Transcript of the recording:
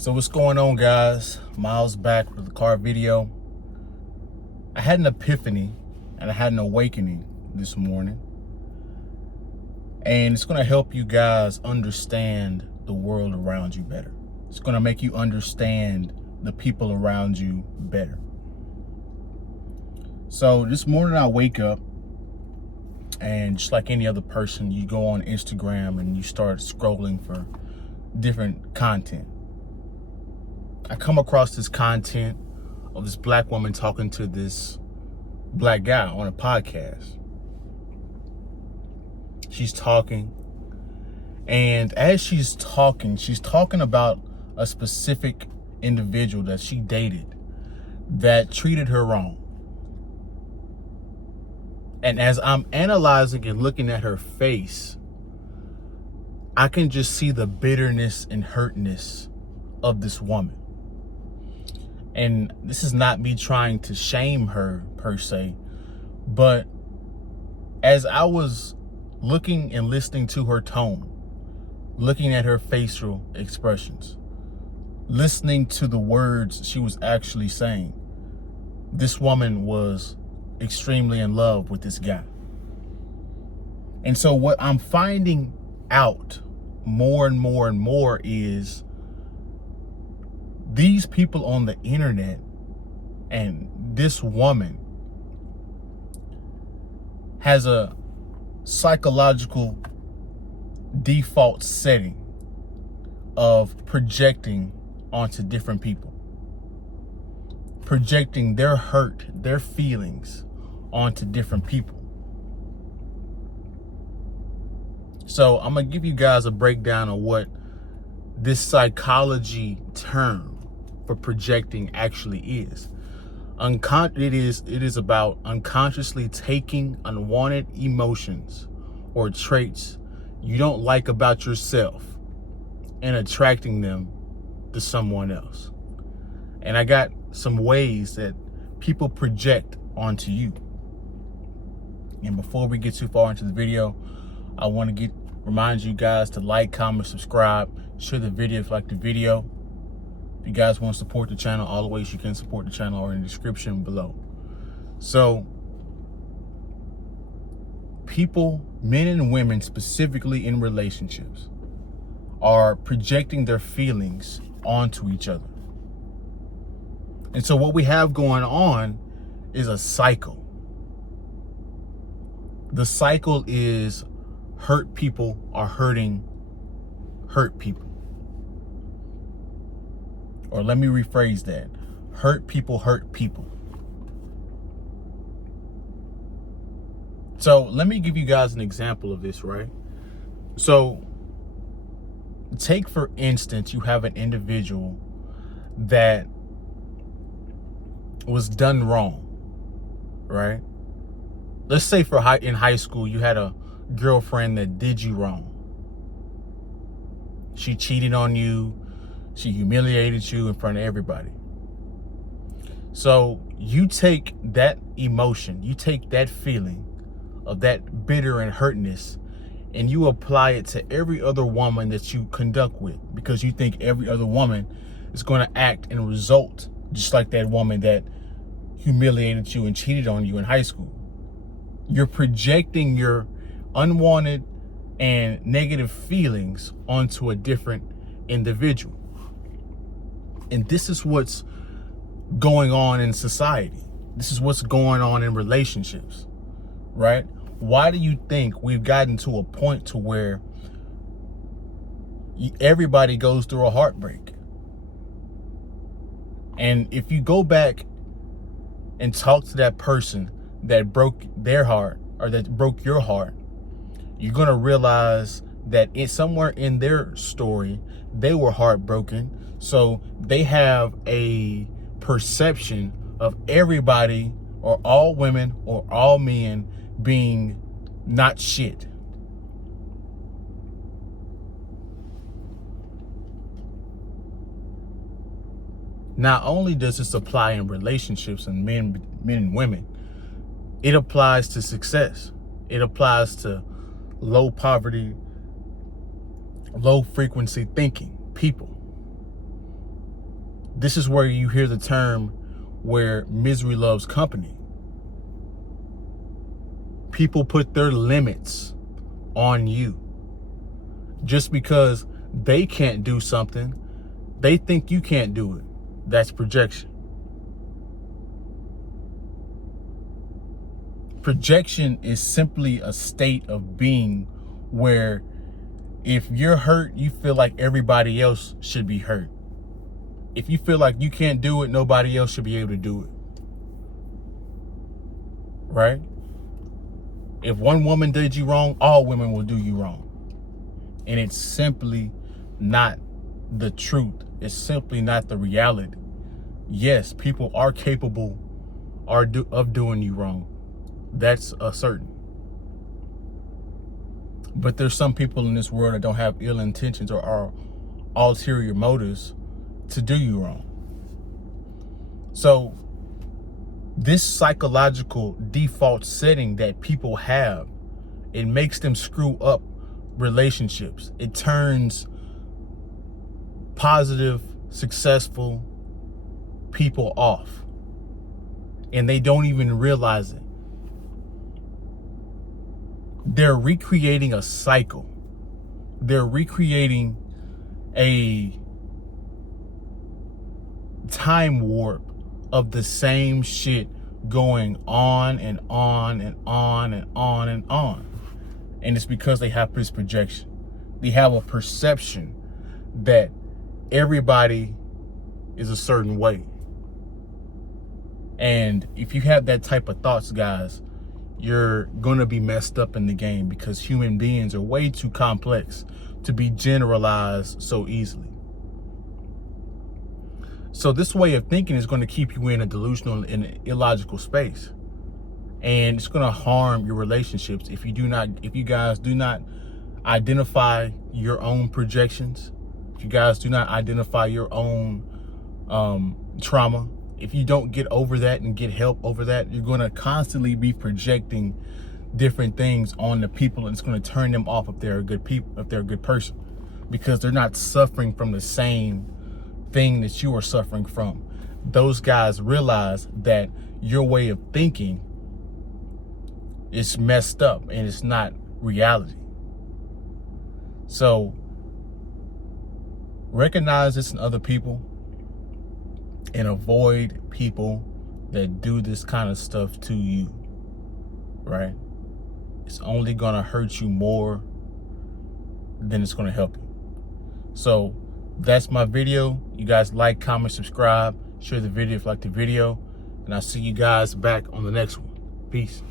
So what's going on, guys? Miles back with the car video. I had an epiphany and I had an awakening this morning. And it's going to help you guys understand the world around you better. It's going to make you understand the people around you better. So this morning I wake up, and just like any other person, you go on Instagram and you start scrolling for different content. I come across this content of this black woman talking to this black guy on a podcast. She's talking, and as she's talking about a specific individual that she dated that treated her wrong. And as I'm analyzing and looking at her face, I can just see the bitterness and hurtness of this woman. And this is not me trying to shame her per se, but as I was looking and listening to her tone, looking at her facial expressions, listening to the words she was actually saying, this woman was extremely in love with this guy. And so what I'm finding out more and more and more is these people on the internet and this woman has a psychological default setting of projecting onto different people, projecting their hurt, their feelings onto different people. So I'm gonna give you guys a breakdown of what this psychology term for projecting actually is. It is about unconsciously taking unwanted emotions or traits you don't like about yourself and attracting them to someone else. And I got some ways that people project onto you. And before we get too far into the video, I want to remind you guys to like, comment, subscribe, share the video if you like the video. If you guys want to support the channel, all the ways you can support the channel are in the description below. So people, men and women specifically in relationships, are projecting their feelings onto each other. And so what we have going on is a cycle. The cycle is hurt people are hurting hurt people. Or let me rephrase that. Hurt people hurt people. So let me give you guys an example of this, right? So take, for instance, you have an individual that was done wrong, right? Let's say in high school, you had a girlfriend that did you wrong. She cheated on you. She humiliated you in front of everybody. So you take that emotion, you take that feeling of that bitter and hurtness, and you apply it to every other woman that you conduct with, because you think every other woman is going to act and result just like that woman that humiliated you and cheated on you in high school. You're projecting your unwanted and negative feelings onto a different individual. And this is what's going on in society. This is what's going on in relationships, right? Why do you think we've gotten to a point to where everybody goes through a heartbreak? And if you go back and talk to that person that broke their heart or that broke your heart, you're going to realize that somewhere in their story, they were heartbroken. So they have a perception of everybody or all women or all men being not shit. Not only does this apply in relationships and men and women, it applies to success. It applies to low poverty, low frequency thinking people. This is where you hear the term where misery loves company. People put their limits on you. Just because they can't do something, they think you can't do it. That's projection. Projection is simply a state of being where if you're hurt, you feel like everybody else should be hurt. If you feel like you can't do it, nobody else should be able to do it. Right? If one woman did you wrong, all women will do you wrong. And it's simply not the truth. It's simply not the reality. Yes, people are capable of doing you wrong. That's a certain. But there's some people in this world that don't have ill intentions or are ulterior motives to do you wrong. So this psychological default setting that people have, it makes them screw up relationships. It turns positive, successful people off. And they don't even realize it. They're recreating a cycle. They're recreating a time warp of the same shit going on and on and on and on and on. And it's because they have this projection. They have a perception that everybody is a certain way. And if you have that type of thoughts, guys, you're gonna be messed up in the game, because human beings are way too complex to be generalized so easily. So this way of thinking is going to keep you in a delusional and illogical space. And it's going to harm your relationships if you guys do not identify your own projections, if you guys do not identify your own trauma. If you don't get over that and get help over that, you're going to constantly be projecting different things on the people, and it's going to turn them off if they're a good people, if they're a good person, because they're not suffering from the same thing that you are suffering from. Those guys realize that your way of thinking is messed up and it's not reality. So recognize this in other people and avoid people that do this kind of stuff to you, right? It's only gonna hurt you more than it's gonna help you. So that's my video. You guys like, comment, subscribe, share the video if you like the video, and I'll see you guys back on the next one. Peace.